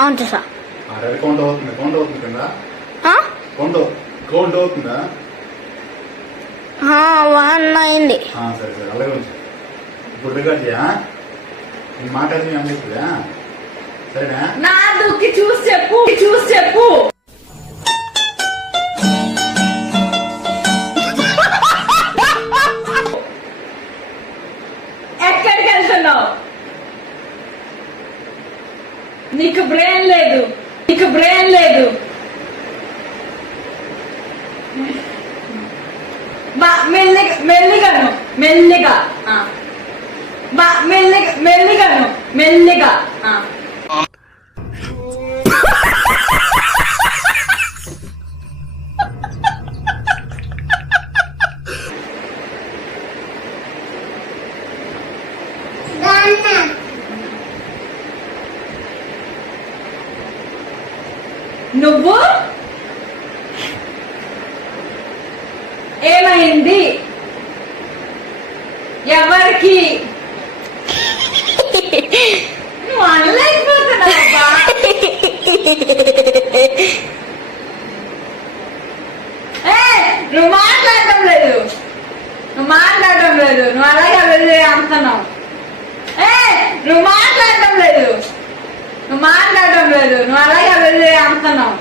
అవును చూసా. కౌంట్ అవుతుంది కింద కౌంట్ అవుతుందా? 1 అయింది. సరే సరే అలాగే ఉంచు. ఇప్పుడు రికార్డ్ చేయా నేను మాట్లాడి అని చెప్తుందా? సరేనా? నా దుక్కి చూసి చెప్పు. ఎక్కడికి వెళ్తున్నావు? నీకు బ్రెయిన్ లేదు. మెల్లిగా నువ్వు ఏమైంది? ఎవరికి? నువ్వు అనలేకపోతున్నావా? నువ్వు మాట్లాడటం లేదు. నువ్వు అలాగే వెళ్ళి అంటున్నావు. నువ్వు మాట్లాడటం లేదు. నువ్వు అలాగే వెళ్ళి అంటున్నావు.